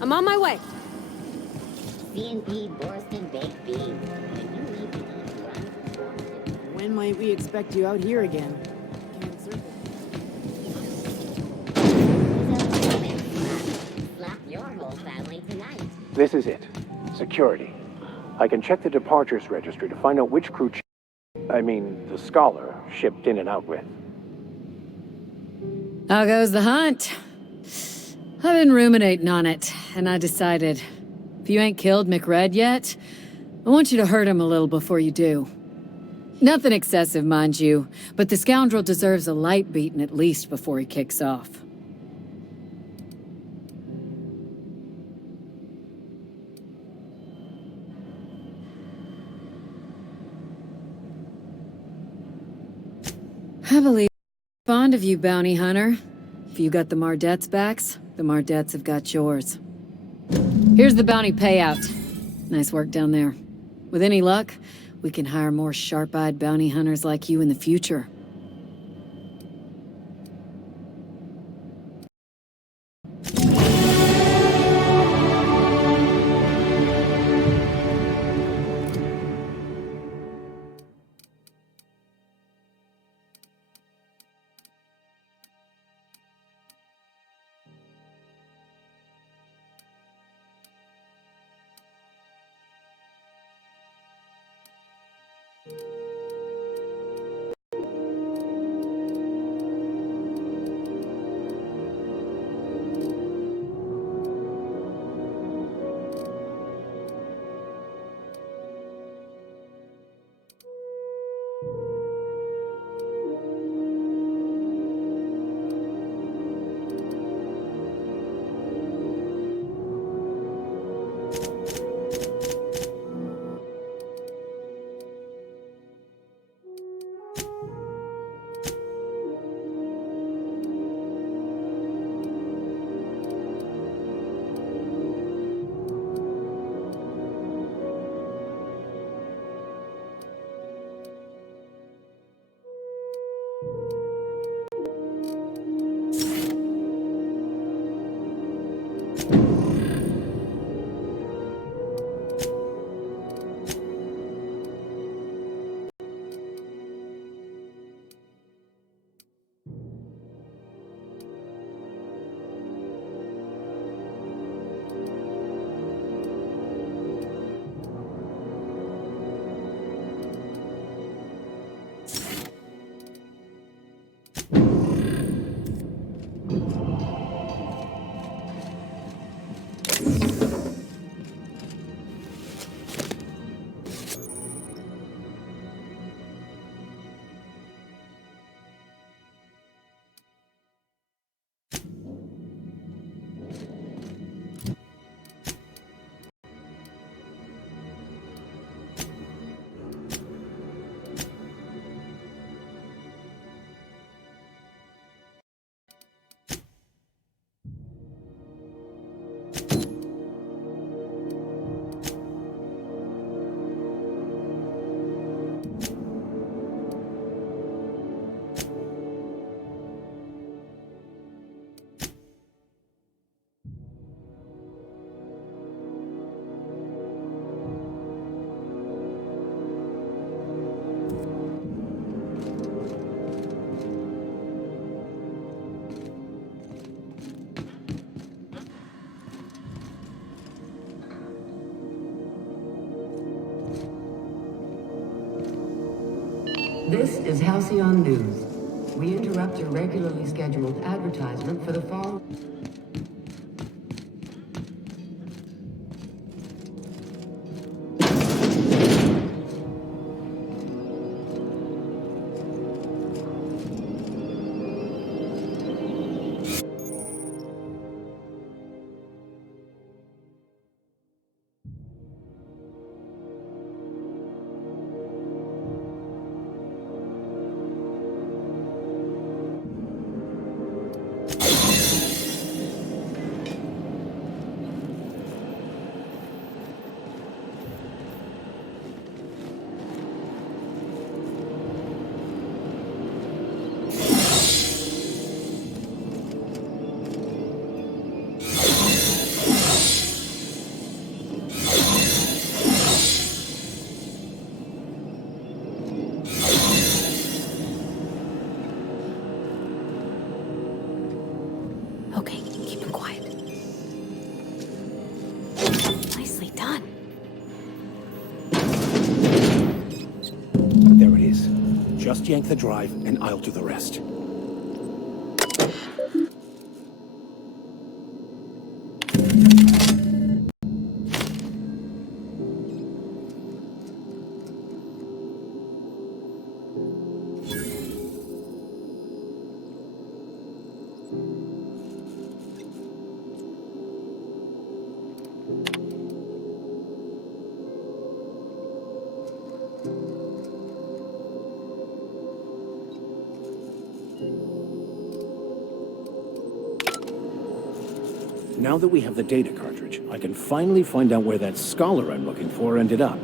I'm on my way. C&P Borston Baked Beans. Can you leave the eat one? When might we expect you out here again? Can't circle. Slap your whole family tonight. This is it. Security. I can check the departures registry to find out which crew the Scholar shipped in and out with. How goes the hunt? I've been ruminating on it, and I decided, if you ain't killed McRed yet, I want you to hurt him a little before you do. Nothing excessive, mind you, but the scoundrel deserves a light beating at least before he kicks off. I believe I'm fond of you, bounty hunter. If you got the Mardets' backs, the Mardets have got yours. Here's the bounty payout. Nice work down there. With any luck, we can hire more sharp-eyed bounty hunters like you in the future. This is Halcyon News. We interrupt your regularly scheduled advertisement for the fall. Okay, keep him quiet. Nicely done. There it is. Just yank the drive, and I'll do the rest. Now that we have the data cartridge, I can finally find out where that scholar I'm looking for ended up.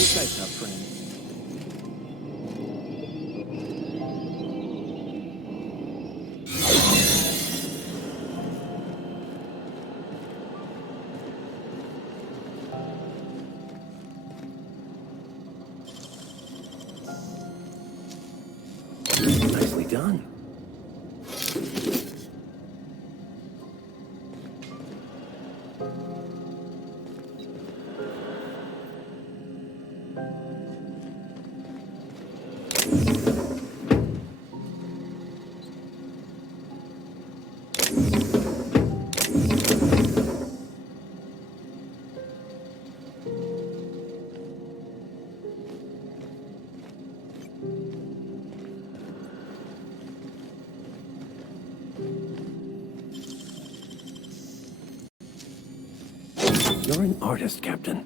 This guy's up, friend. Nicely done. You're an artist, Captain.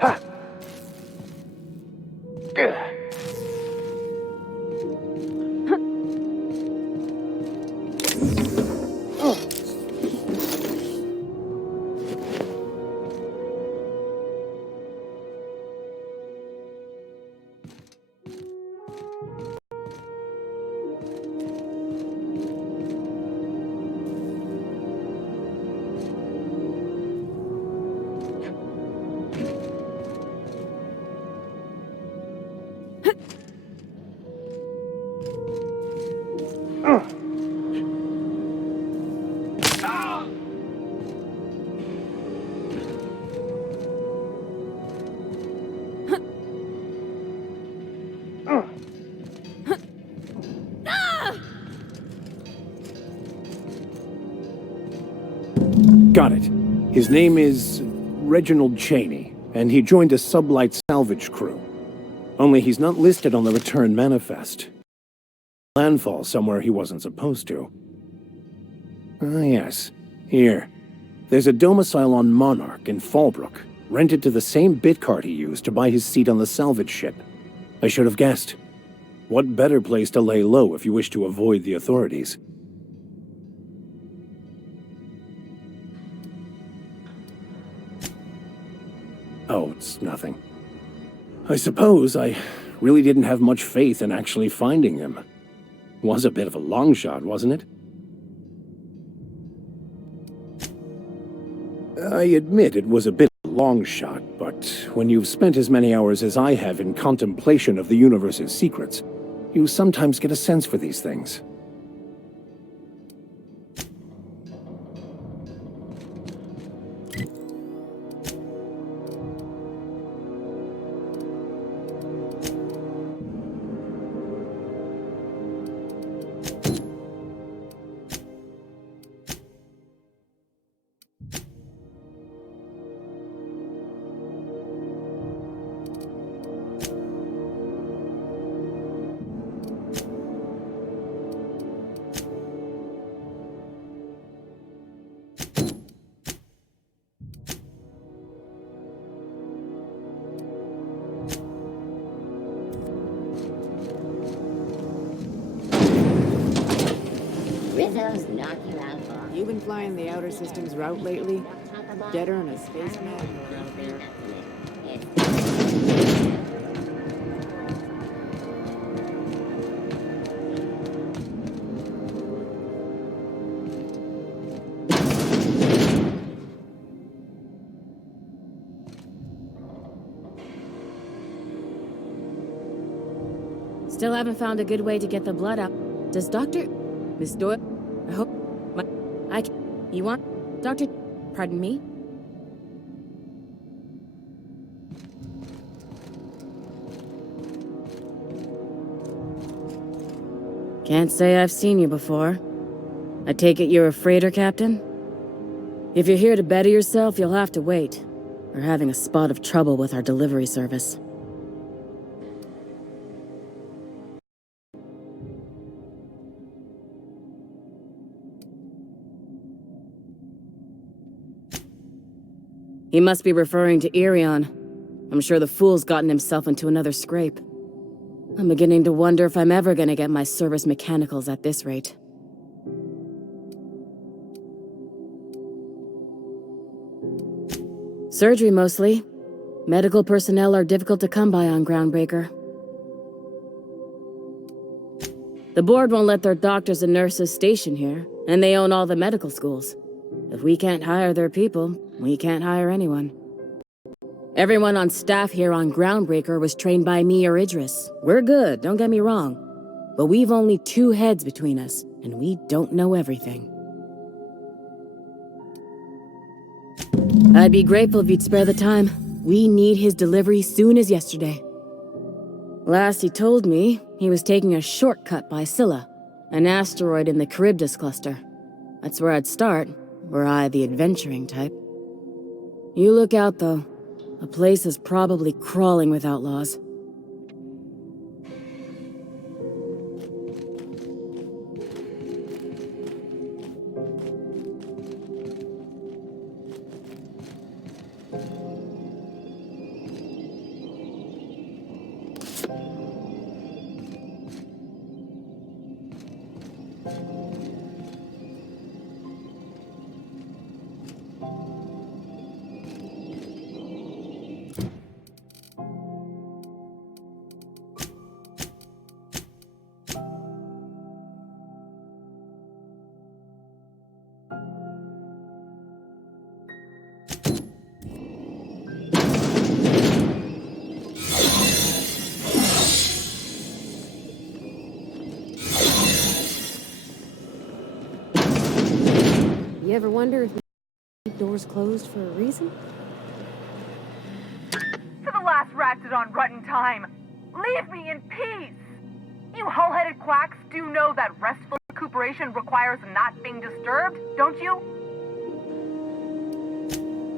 Ha! Got it. His name is Reginald Cheney, and he joined a sublight salvage crew. Only he's not listed on the return manifest. landfall somewhere he wasn't supposed to. Ah, yes. Here. There's a domicile on Monarch in Fallbrook, rented to the same bit card he used to buy his seat on the salvage ship. I should have guessed. What better place to lay low if you wish to avoid the authorities? Oh, it's nothing. I suppose I really didn't have much faith in actually finding him. Was a bit of a long shot, wasn't it? I admit it was a bit of a long shot, but when you've spent as many hours as I have in contemplation of the universe's secrets, you sometimes get a sense for these things. Rizzo's knock you out for. You been flying the Outer Systems route lately? Deader in a space map out there. Still haven't found a good way to get the blood up. Does Dr. Miss Doyle? I hope you want Dr. Pardon me? Can't say I've seen you before. I take it you're a freighter captain? If you're here to better yourself, you'll have to wait. We're having a spot of trouble with our delivery service. He must be referring to Irion. I'm sure the fool's gotten himself into another scrape. I'm beginning to wonder if I'm ever gonna get my service mechanicals at this rate. Surgery mostly. Medical personnel are difficult to come by on Groundbreaker. The board won't let their doctors and nurses station here, and they own all the medical schools. If we can't hire their people, we can't hire anyone. Everyone on staff here on Groundbreaker was trained by me or Idris. We're good, don't get me wrong. But we've only 2 heads between us, and we don't know everything. I'd be grateful if you'd spare the time. We need his delivery soon as yesterday. Last he told me, he was taking a shortcut by Scylla, an asteroid in the Charybdis cluster. That's where I'd start, were I the adventuring type. You look out, though. The place is probably crawling with outlaws. You ever wonder if we keep doors closed for a reason? For the last Ratdodon rotten time, leave me in peace! You hull-headed quacks do know that restful recuperation requires not being disturbed, don't you?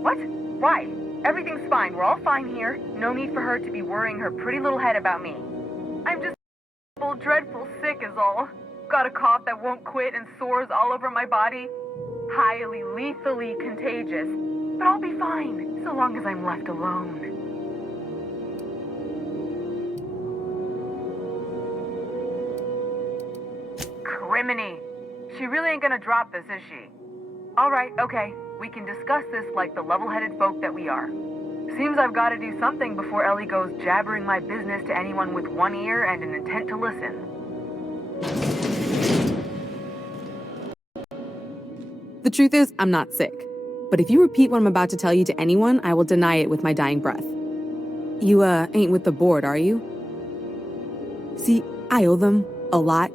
What? Why? Everything's fine. We're all fine here. No need for her to be worrying her pretty little head about me. I'm just dreadful sick is all. Got a cough that won't quit and sores all over my body. Highly lethally contagious. But I'll be fine, so long as I'm left alone. Criminy. She really ain't gonna drop this, is she? Alright, okay. We can discuss this like the level-headed folk that we are. Seems I've gotta do something before Ellie goes jabbering my business to anyone with one ear and an intent to listen. The truth is, I'm not sick. But if you repeat what I'm about to tell you to anyone, I will deny it with my dying breath. You, ain't with the board, are you? See, I owe them a lot.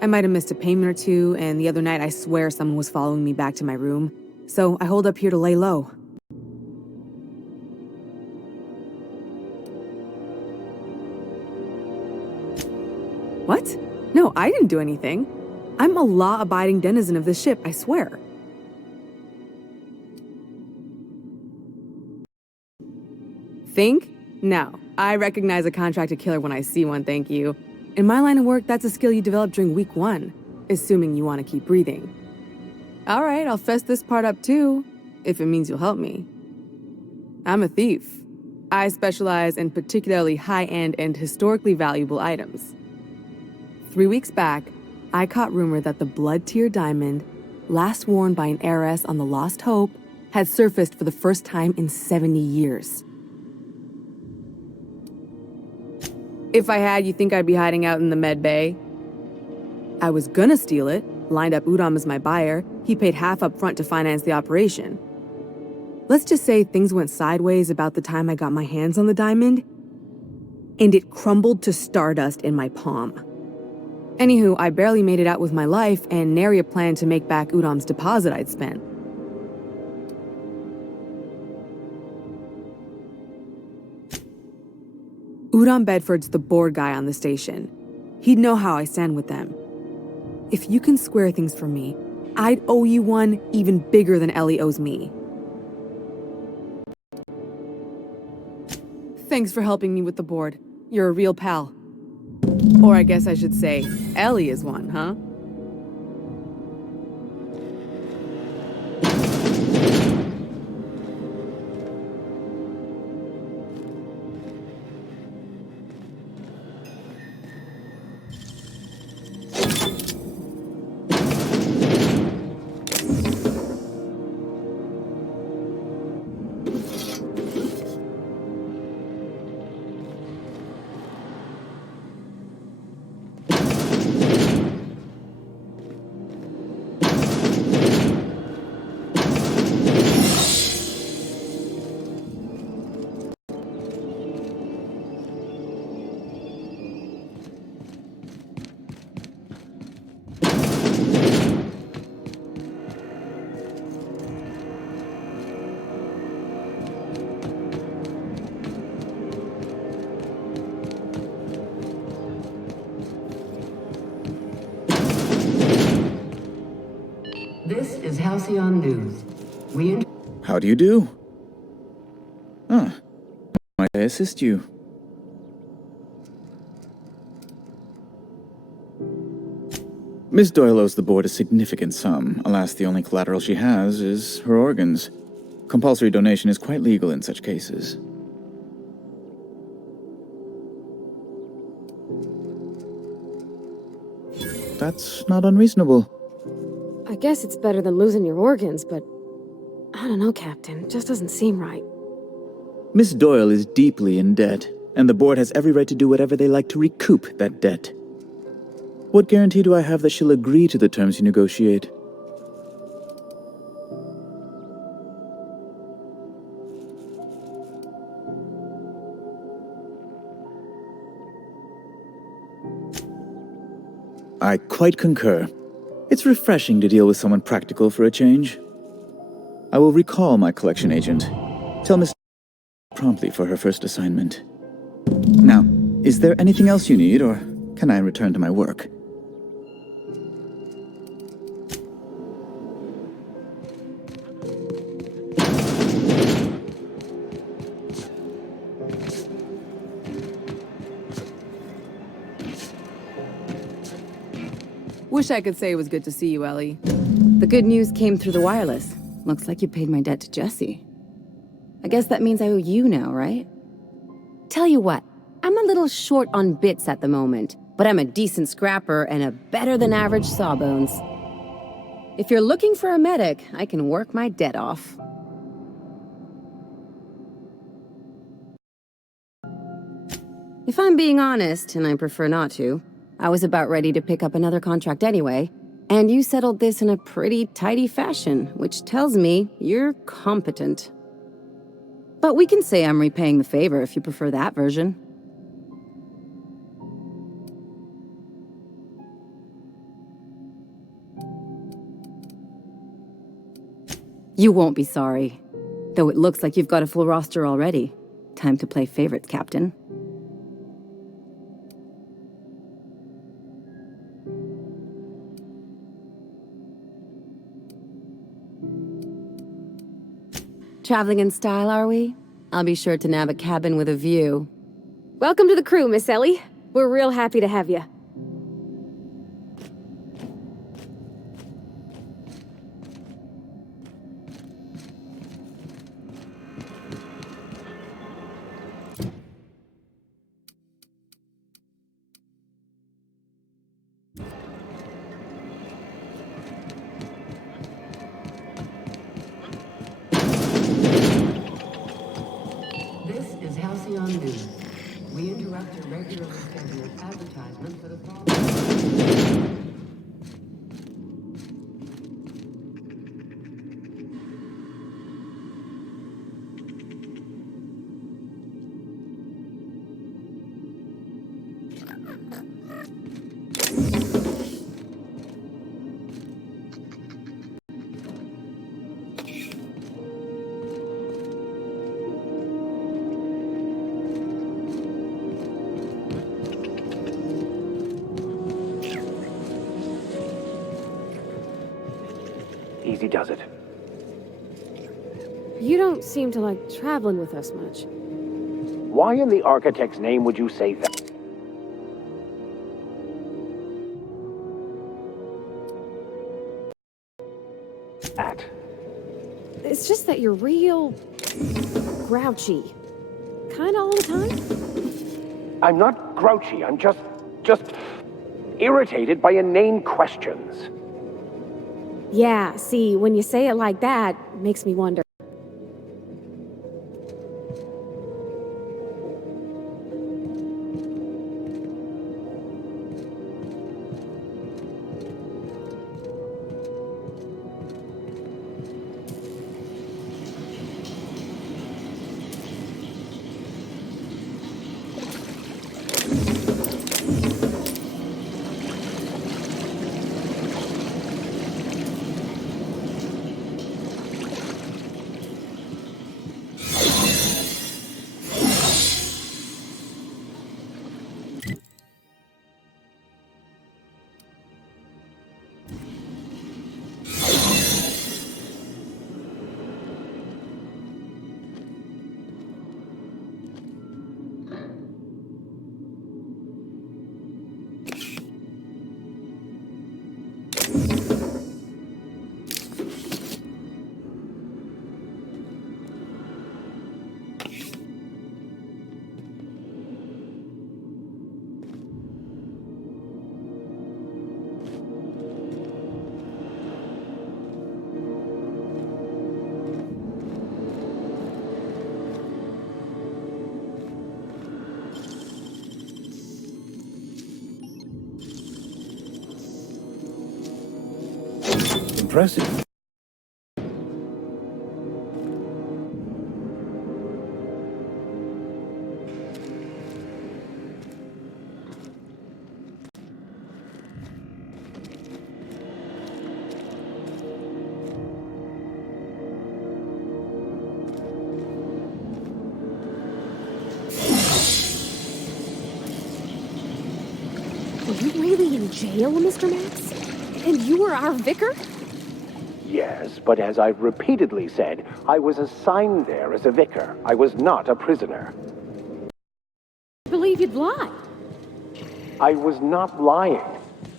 I might have missed a payment or two, and the other night I swear someone was following me back to my room. So I hold up here to lay low. What? No, I didn't do anything. I'm a law-abiding denizen of this ship, I swear. Think? No. I recognize a contracted killer when I see one, thank you. In my line of work, that's a skill you develop during week 1, assuming you want to keep breathing. All right, I'll fess this part up too, if it means you'll help me. I'm a thief. I specialize in particularly high-end and historically valuable items. 3 weeks back, I caught rumor that the blood-tier diamond, last worn by an heiress on the Lost Hope, had surfaced for the first time in 70 years. If I had, you think I'd be hiding out in the med bay? I was gonna steal it, lined up Udom as my buyer. He paid half up front to finance the operation. Let's just say things went sideways about the time I got my hands on the diamond, and it crumbled to stardust in my palm. Anywho, I barely made it out with my life, and nary a plan to make back Udom's deposit I'd spent. Udom Bedford's the board guy on the station. He'd know how I stand with them. If you can square things for me, I'd owe you one even bigger than Ellie owes me. Thanks for helping me with the board. You're a real pal. Or I guess I should say, Ellie is one, huh? This is Halcyon News. How do you do? Ah, might I assist you? Miss Doyle owes the board a significant sum. Alas, the only collateral she has is her organs. Compulsory donation is quite legal in such cases. That's not unreasonable. I guess it's better than losing your organs, but I don't know, Captain. It just doesn't seem right. Miss Doyle is deeply in debt, and the board has every right to do whatever they like to recoup that debt. What guarantee do I have that she'll agree to the terms you negotiate? I quite concur. It's refreshing to deal with someone practical for a change. I will recall my collection agent. Tell Miss promptly for her first assignment. Now, is there anything else you need, or can I return to my work? Wish I could say it was good to see you, Ellie. The good news came through the wireless. Looks like you paid my debt to Jesse. I guess that means I owe you now, right? Tell you what, I'm a little short on bits at the moment, but I'm a decent scrapper and a better-than-average sawbones. If you're looking for a medic, I can work my debt off. If I'm being honest, and I prefer not to, I was about ready to pick up another contract anyway, and you settled this in a pretty tidy fashion, which tells me you're competent. But we can say I'm repaying the favor if you prefer that version. You won't be sorry. Though it looks like you've got a full roster already. Time to play favorites, Captain. Traveling in style, are we? I'll be sure to nab a cabin with a view. Welcome to the crew, Miss Ellie. We're real happy to have you. This is Halcyon News. We interrupt your regularly scheduled advertisement for the fall. Easy does it. You don't seem to like traveling with us much. Why in the architect's name would you say that? It's just that you're real... grouchy. Kinda all the time? I'm not grouchy, I'm just irritated by inane questions. Yeah, see, when you say it like that, it makes me wonder. Impressive. Were you really in jail, Mr. Max? And you were our vicar? Yes, but as I've repeatedly said, I was assigned there as a vicar. I was not a prisoner. I believe you'd lie. I was not lying.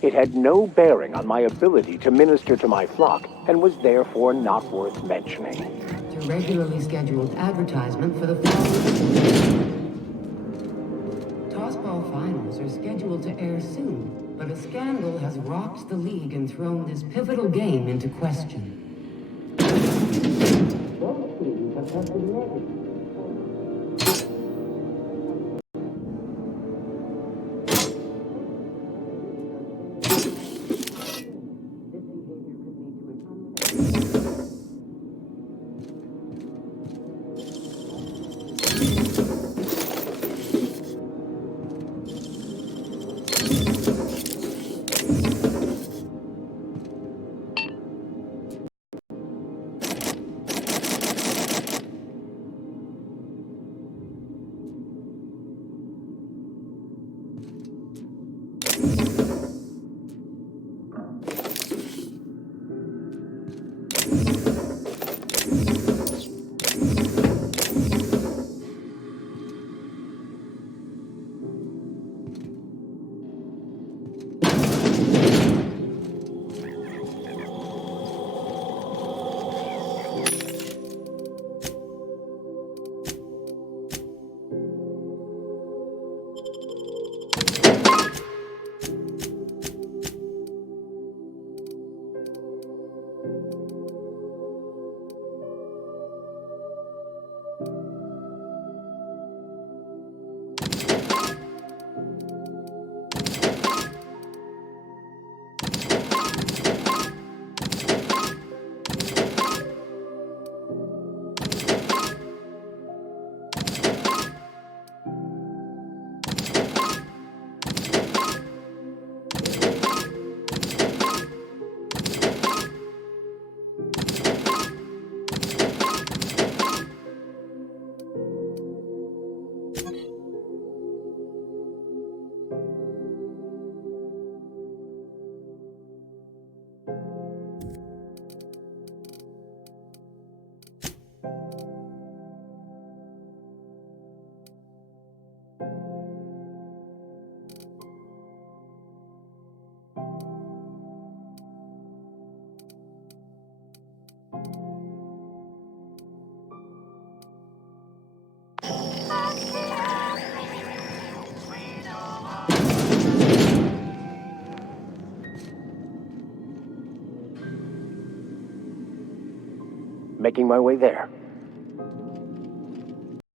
It had no bearing on my ability to minister to my flock, and was therefore not worth mentioning. Your regularly scheduled advertisement for the fall. Tossball finals are scheduled to air soon, but a scandal has rocked the league and thrown this pivotal game into question. Both teams have tested negative. Making my way there.